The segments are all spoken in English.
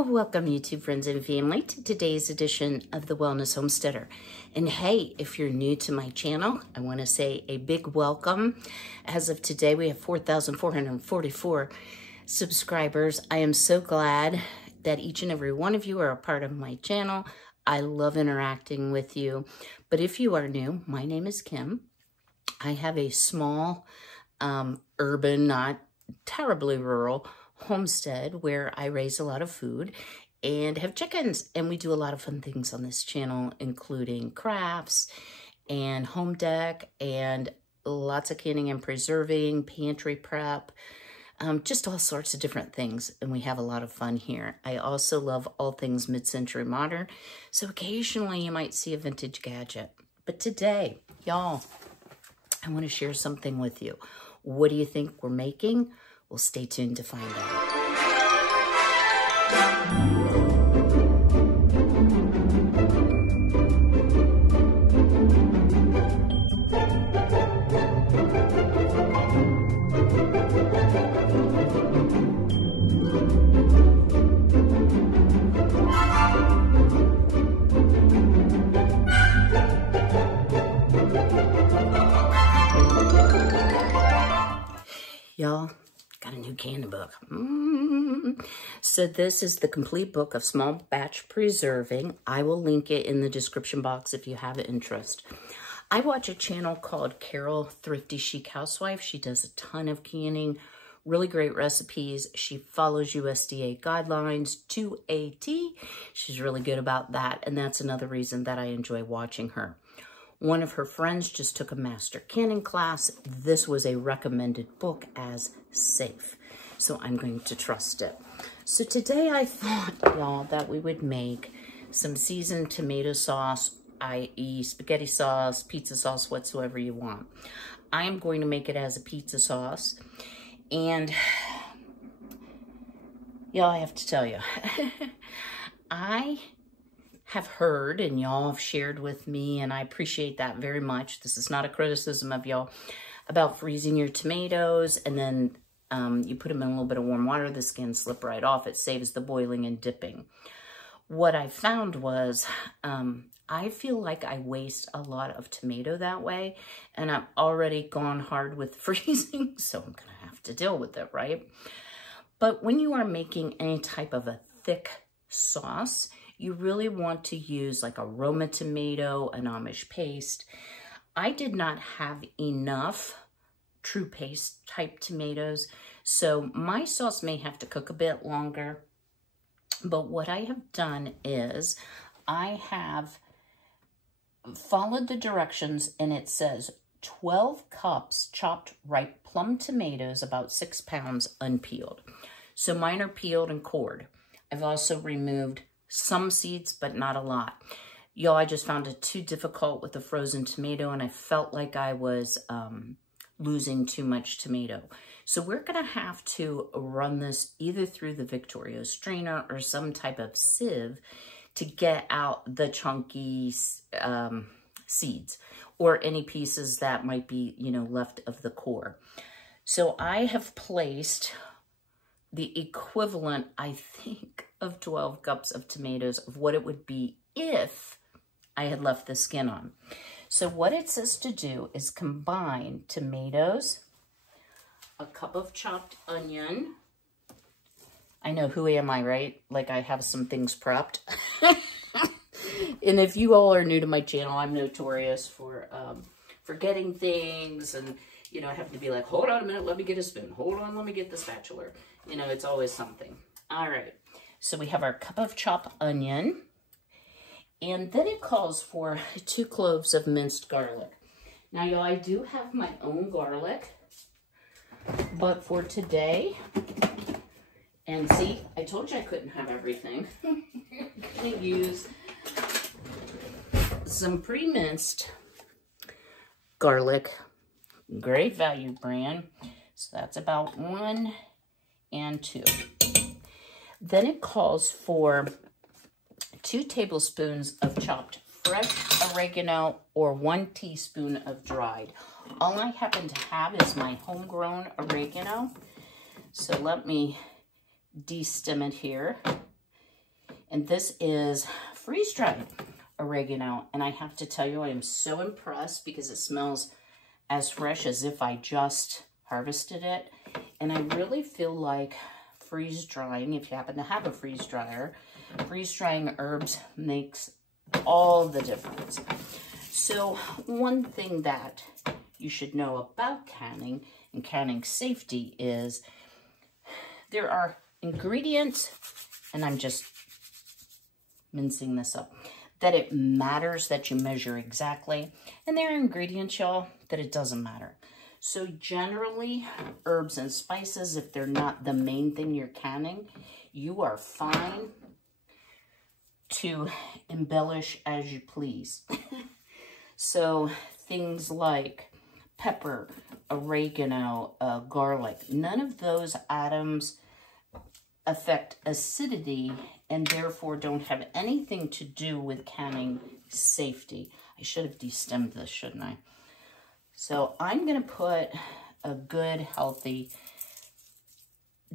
Well, welcome YouTube friends and family to today's edition of the Wellness Homesteader. And hey, if you're new to my channel, I want to say a big welcome. As of today, we have 4,444 subscribers. I am so glad that each and every one of you are a part of my channel. I love interacting with you. But if you are new, my name is Kym. I have a small, urban, not terribly rural homestead where I raise a lot of food and have chickens, and we do a lot of fun things on this channel, including crafts and home deck and lots of canning and preserving, pantry prep, just all sorts of different things, and we have a lot of fun here. I also love all things mid-century modern, so occasionally you might see a vintage gadget. But today, y'all, I want to share something with you. What do you think we're making? Well, stay tuned to find out. Y'all, got a new candy book. So this is the complete book of small batch preserving. I will link it in the description box if you have interest. I watch a channel called Carol Thrifty Chic Housewife. She does a ton of canning, really great recipes. She follows USDA guidelines to a T. She's really good about that, and that's another reason that I enjoy watching her. One of her friends just took a master canning class. This was a recommended book as safe, so I'm going to trust it. So today I thought, y'all, that we would make some seasoned tomato sauce, i.e. spaghetti sauce, pizza sauce, whatsoever you want. I am going to make it as a pizza sauce, and y'all, I have to tell you, I have heard, and y'all have shared with me, and I appreciate that very much. This is not a criticism of y'all, about freezing your tomatoes, and then you put them in a little bit of warm water, the skins slip right off. It saves the boiling and dipping. What I found was, I feel like I waste a lot of tomato that way, and I've already gone hard with freezing, so I'm gonna have to deal with it, right? But when you are making any type of a thick sauce, you really want to use like a Roma tomato, an Amish paste. I did not have enough true paste type tomatoes, so my sauce may have to cook a bit longer. But what I have done is I have followed the directions, and it says 12 cups chopped ripe plum tomatoes, about 6 pounds unpeeled. So mine are peeled and cored. I've also removed some seeds, but not a lot. Y'all, I just found it too difficult with the frozen tomato, and I felt like I was losing too much tomato. So we're gonna have to run this either through the Victoria strainer or some type of sieve to get out the chunky seeds or any pieces that might be, you know, left of the core. So I have placed the equivalent, I think, of 12 cups of tomatoes of what it would be if I had left the skin on. So what it says to do is combine tomatoes, a cup of chopped onion. I know, who am I, right? Like, I have some things prepped. And if you all are new to my channel, I'm notorious for forgetting things, and you know, I have to be like, hold on a minute, let me get a spoon. Hold on, let me get the spatula. You know, it's always something. All right. So we have our cup of chopped onion, and then it calls for 2 cloves of minced garlic. Now, y'all, I do have my own garlic, but for today, and see, I told you I couldn't have everything. I'm gonna use some pre-minced garlic, Great Value brand. So that's about 1 and 2. Then it calls for 2 tablespoons of chopped fresh oregano or 1 teaspoon of dried. All I happen to have is my homegrown oregano. So let me destem it here. And this is freeze-dried oregano. And I have to tell you, I am so impressed because it smells as fresh as if I just harvested it. And I really feel like freeze-drying, if you happen to have a freeze dryer, freeze-drying herbs makes all the difference. So one thing that you should know about canning and canning safety is there are ingredients, and I'm just mincing this up, that it matters that you measure exactly. And there are ingredients, y'all, that it doesn't matter. So generally, herbs and spices, if they're not the main thing you're canning, you are fine to embellish as you please. So things like pepper, oregano, garlic, none of those items affect acidity and therefore don't have anything to do with canning safety. I should have destemmed this, shouldn't I? So I'm going to put a good, healthy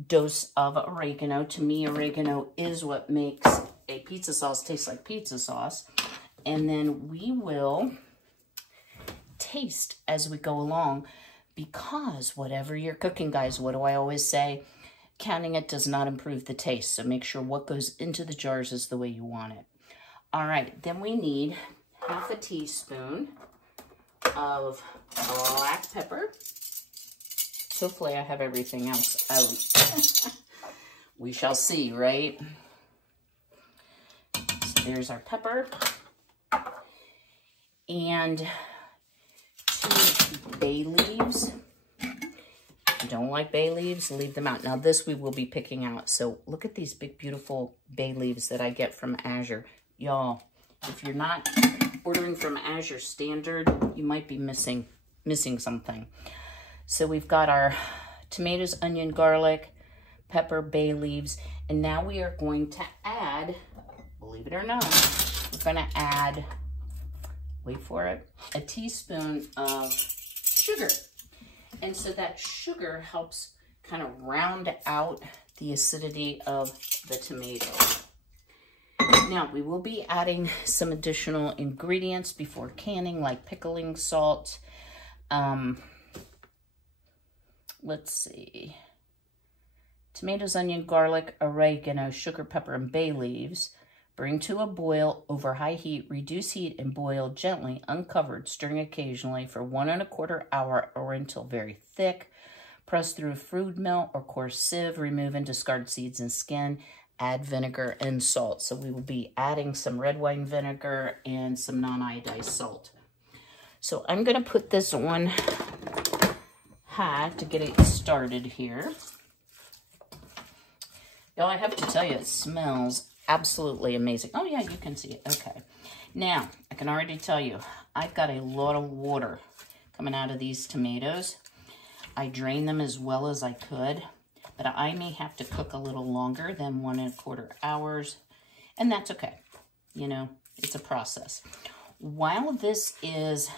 dose of oregano. To me, oregano is what makes a pizza sauce taste like pizza sauce. And then we will taste as we go along, because whatever you're cooking, guys, what do I always say? Canning it does not improve the taste. So make sure what goes into the jars is the way you want it. All right, then we need half a teaspoon of black pepper. Hopefully I have everything else out. We shall see, right? So there's our pepper. And 2 bay leaves. If you don't like bay leaves, leave them out. Now this we will be picking out. So look at these big, beautiful bay leaves that I get from Azure. Y'all, if you're not ordering from Azure Standard, you might be missing something. So we've got our tomatoes, onion, garlic, pepper, bay leaves, and now we are going to add, believe it or not, we're going to add, wait for it, a teaspoon of sugar. And so that sugar helps kind of round out the acidity of the tomato. Now, we will be adding some additional ingredients before canning, like pickling salt. Let's see. Tomatoes, onion, garlic, oregano, sugar, pepper, and bay leaves. Bring to a boil over high heat. Reduce heat and boil gently, uncovered, stirring occasionally for 1 1/4 hour or until very thick. Press through a food mill or coarse sieve. Remove and discard seeds and skin. Add vinegar and salt. So we will be adding some red wine vinegar and some non-iodized salt. So I'm going to put this on high to get it started here. Y'all, I have to tell you, it smells absolutely amazing. Oh yeah, you can see it. Okay. Now, I can already tell you, I've got a lot of water coming out of these tomatoes. I drained them as well as I could, but I may have to cook a little longer than 1 1/4 hours, and that's okay. You know, it's a process. While this is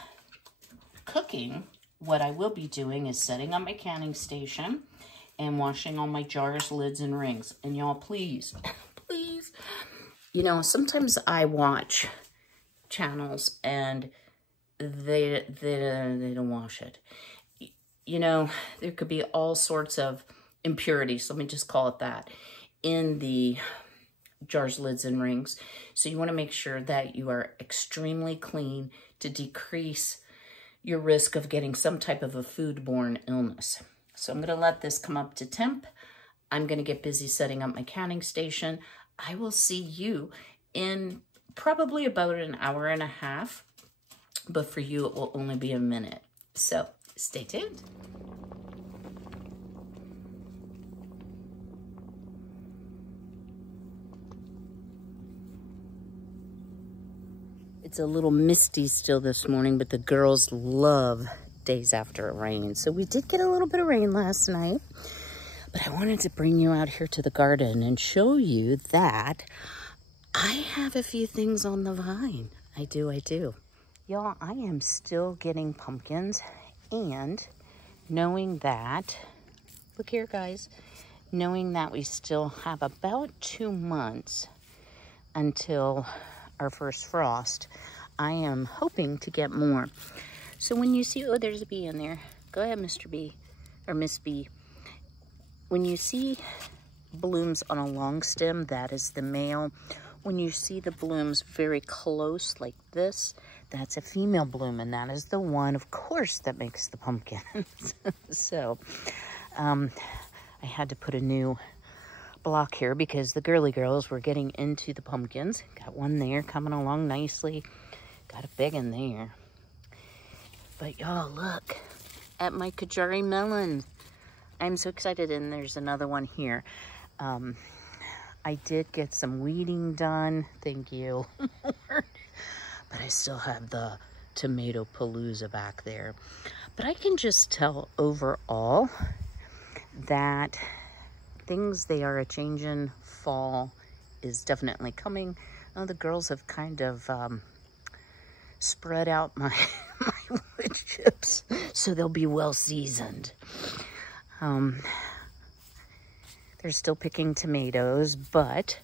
cooking, what I will be doing is setting up my canning station and washing all my jars, lids, and rings. And y'all, please, please, you know, sometimes I watch channels and they don't wash it. You know, there could be all sorts of impurities, let me just call it that, in the jars, lids, and rings. So you want to make sure that you are extremely clean to decrease your risk of getting some type of a foodborne illness. So I'm going to let this come up to temp. I'm going to get busy setting up my canning station. I will see you in probably about 1.5 hours, but for you it will only be a minute. So stay tuned. It's a little misty still this morning, but the girls love days after it rains. So we did get a little bit of rain last night, but I wanted to bring you out here to the garden and show you that I have a few things on the vine. I do. Y'all, I am still getting pumpkins, and knowing that, look here guys, knowing that we still have about 2 months until our first frost. I am hoping to get more. So when you see, oh, there's a bee in there. Go ahead, Mr. Bee, or Miss Bee. When you see blooms on a long stem, that is the male. When you see the blooms very close like this, that's a female bloom, and that is the one, of course, that makes the pumpkin. So I had to put a new block here because the girly girls were getting into the pumpkins. Got one there coming along nicely. Got a big one there. But y'all, look at my Kajari melon. I'm so excited, and there's another one here. I did get some weeding done. Thank you. But I still have the tomato palooza back there. But I can just tell overall that things, they are a-changing. Fall is definitely coming. Oh, the girls have kind of spread out my wood chips so they'll be well seasoned. They're still picking tomatoes, but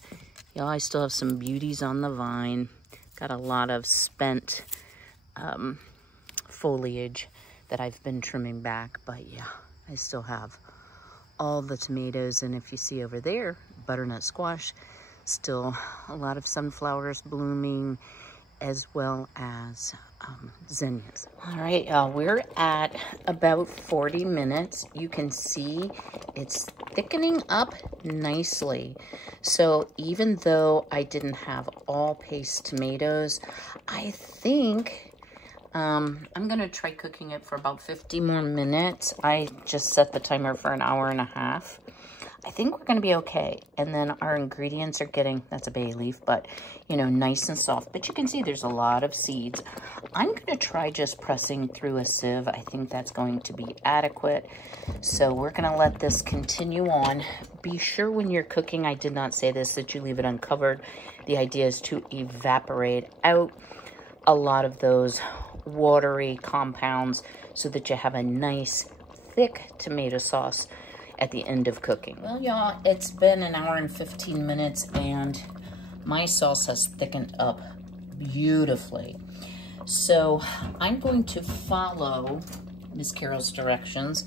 y'all, I still have some beauties on the vine. Got a lot of spent foliage that I've been trimming back, but yeah, I still have all the tomatoes. And if you see over there, butternut squash, still a lot of sunflowers blooming, as well as zinnias. All right, y'all, we're at about 40 minutes. You can see it's thickening up nicely. So even though I didn't have all paste tomatoes, I think I'm gonna try cooking it for about 50 more minutes. I just set the timer for an hour and a half. I think we're gonna be okay. And then our ingredients are getting, that's a bay leaf, but you know, nice and soft. But you can see there's a lot of seeds. I'm gonna try just pressing through a sieve. I think that's going to be adequate. So we're gonna let this continue on. Be sure when you're cooking, I did not say this, that you leave it uncovered. The idea is to evaporate out a lot of those watery compounds so that you have a nice thick tomato sauce at the end of cooking. Well, y'all, it's been an hour and 15 minutes and my sauce has thickened up beautifully. So I'm going to follow Miss Carol's directions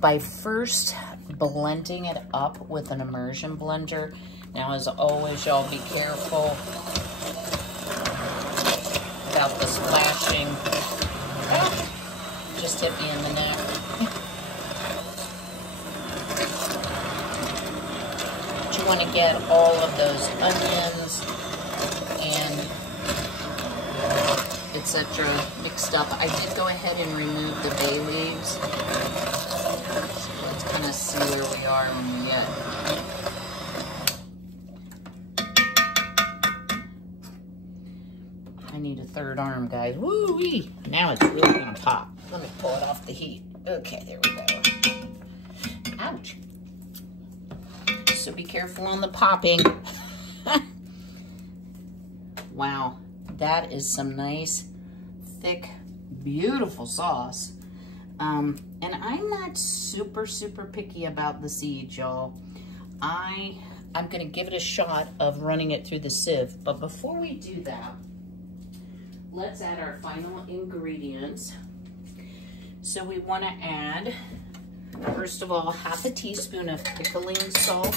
by first blending it up with an immersion blender. Now, as always, y'all, be careful about the splashing. Oh, just hit me in the neck. You want to get all of those onions and etc. mixed up. I did go ahead and remove the bay leaves. So let's kind of see where we are when we get. I need a third arm, guys. Woo-wee! Now it's really gonna pop. Let me pull it off the heat. Okay, there we go. Ouch. So be careful on the popping. Wow, that is some nice, thick, beautiful sauce. And I'm not super picky about the seeds, y'all. I'm gonna give it a shot of running it through the sieve. But before we do that, let's add our final ingredients. So we wanna add, first of all, half a teaspoon of pickling salt.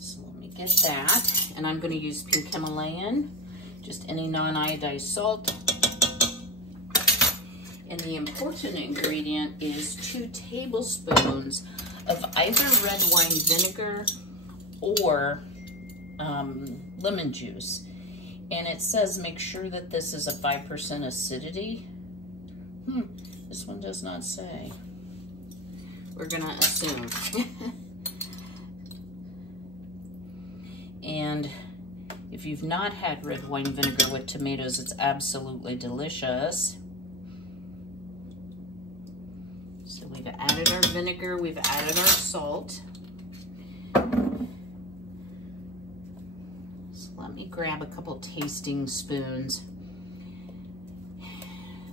So let me get that. And I'm going to use pink Himalayan, just any non-iodized salt. And the important ingredient is 2 tablespoons of either red wine vinegar or lemon juice. And it says make sure that this is a 5% acidity. This one does not say. We're gonna assume. And if you've not had red wine vinegar with tomatoes, it's absolutely delicious. So we've added our vinegar, we've added our salt. So let me grab a couple tasting spoons.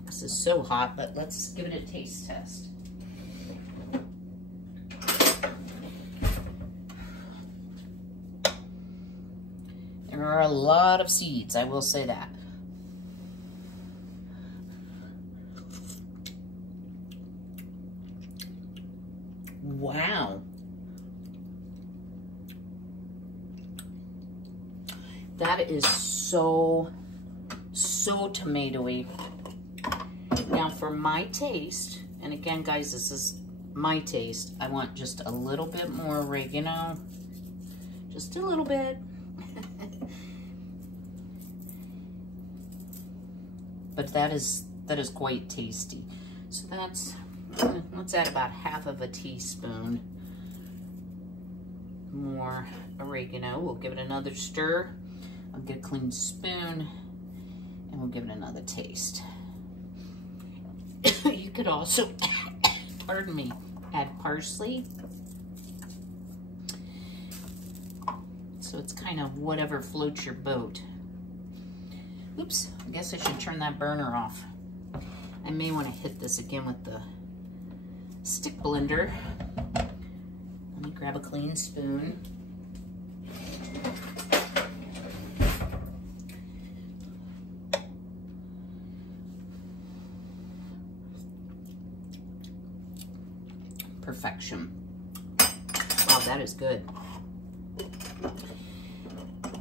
This is so hot, but let's give it a taste test. There are a lot of seeds, I will say that. Wow. That is so tomatoey. Now for my taste, and again guys, this is my taste, I want just a little bit more oregano. Just a little bit. But that is quite tasty. So that's, let's add about half of a teaspoon more oregano. We'll give it another stir. I'll get a clean spoon and we'll give it another taste. You could also, pardon me, add parsley. So it's kind of whatever floats your boat. Oops, I guess I should turn that burner off. I may want to hit this again with the stick blender. Let me grab a clean spoon. Perfection. Wow, that is good.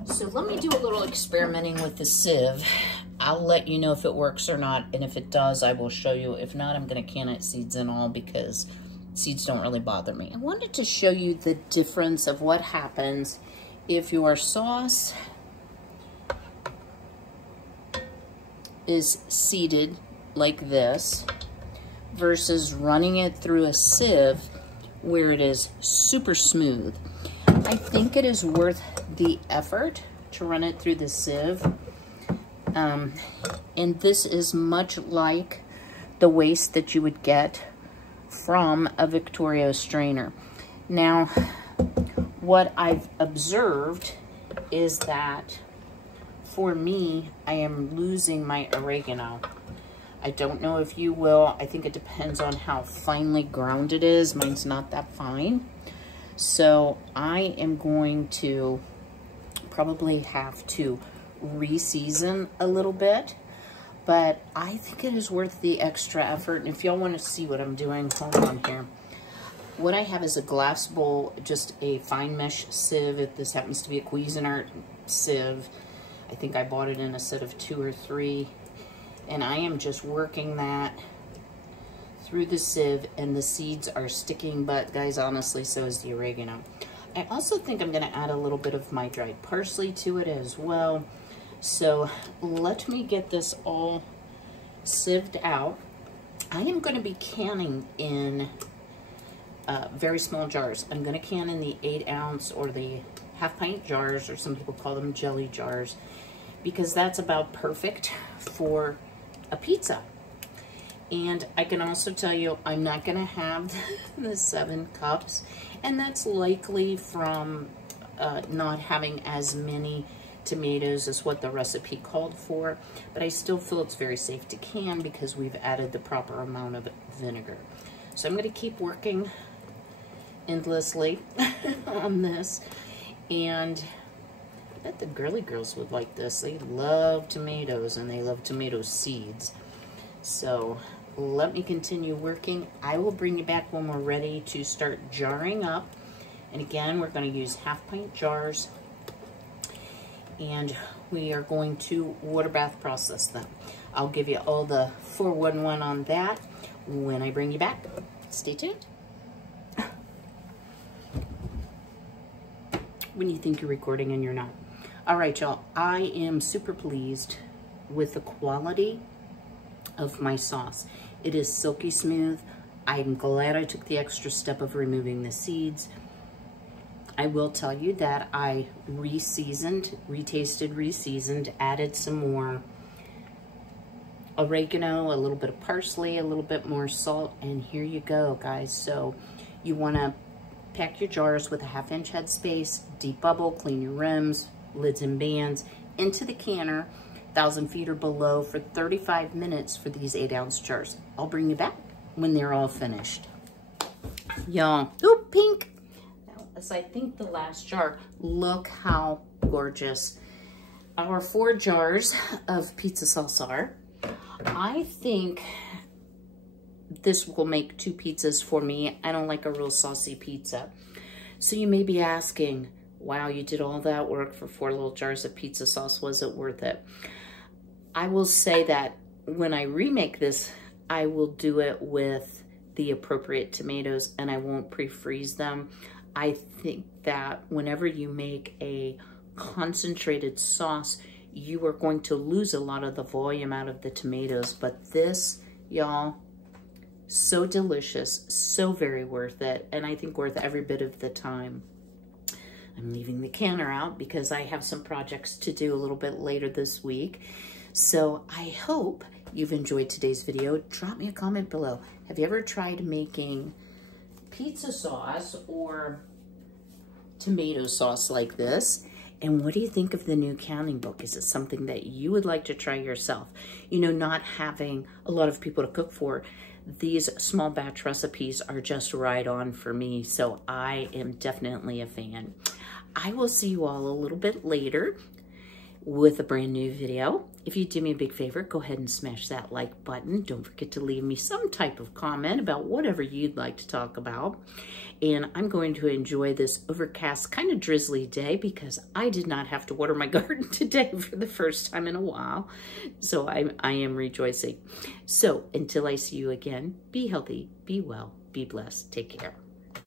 So let me do a little experimenting with the sieve. I'll let you know if it works or not, and if it does, I will show you. If not, I'm going to can it seeds and all because seeds don't really bother me. I wanted to show you the difference of what happens if your sauce is seeded like this versus running it through a sieve where it is super smooth. I think it is worth the effort to run it through the sieve. And this is much like the waste that you would get from a Victoria strainer. Now, what I've observed is that for me, I am losing my oregano. I don't know if you will. I think it depends on how finely ground it is. Mine's not that fine. So I am going to probably have to re-season a little bit, but I think it is worth the extra effort. And if y'all want to see what I'm doing, hold on here. What I have is a glass bowl, just a fine mesh sieve. If this happens to be a Cuisinart sieve, I think I bought it in a set of 2 or 3. And I am just working that through the sieve, and the seeds are sticking, but guys, honestly, so is the oregano. I also think I'm gonna add a little bit of my dried parsley to it as well. So let me get this all sieved out. I am gonna be canning in very small jars. I'm gonna can in the 8 ounce or the half-pint jars, or some people call them jelly jars, because that's about perfect for a pizza. And I can also tell you, I'm not gonna have the 7 cups, and that's likely from not having as many tomatoes as what the recipe called for, but I still feel it's very safe to can because we've added the proper amount of vinegar. So I'm gonna keep working endlessly on this, and I bet the girly girls would like this. They love tomatoes and they love tomato seeds. So let me continue working. I will bring you back when we're ready to start jarring up. And again, we're going to use half-pint jars, and we are going to water bath process them. I'll give you all the 411 on that when I bring you back. Stay tuned. When you think you're recording and you're not. All right, y'all, I am super pleased with the quality of my sauce. It is silky smooth. I'm glad I took the extra step of removing the seeds. I will tell you that I re-seasoned, retasted, re-seasoned, added some more oregano, a little bit of parsley, a little bit more salt, and here you go, guys. So you want to pack your jars with a 1/2 inch head space, deep bubble, clean your rims, lids and bands, into the canner, 1,000 feet or below, for 35 minutes for these 8 ounce jars. I'll bring you back when they're all finished. Y'all, ooh, pink. Now, as I think the last jar, look how gorgeous our 4 jars of pizza sauce are. I think this will make 2 pizzas for me. I don't like a real saucy pizza. So you may be asking, wow, you did all that work for 4 little jars of pizza sauce. Was it worth it? I will say that when I remake this, I will do it with the appropriate tomatoes and I won't pre-freeze them. I think that whenever you make a concentrated sauce, you are going to lose a lot of the volume out of the tomatoes. But this, y'all, so delicious, so very worth it, and I think worth every bit of the time. I'm leaving the canner out because I have some projects to do a little bit later this week. So I hope you've enjoyed today's video. Drop me a comment below. Have you ever tried making pizza sauce or tomato sauce like this? And what do you think of the new counting book? Is it something that you would like to try yourself? You know, not having a lot of people to cook for, these small batch recipes are just right on for me. So I am definitely a fan. I will see you all a little bit later with a brand new video. If you do me a big favor, go ahead and smash that like button. Don't forget to leave me some type of comment about whatever you'd like to talk about. And I'm going to enjoy this overcast, kind of drizzly day because I did not have to water my garden today for the first time in a while. So I am rejoicing. So until I see you again, be healthy, be well, be blessed. Take care.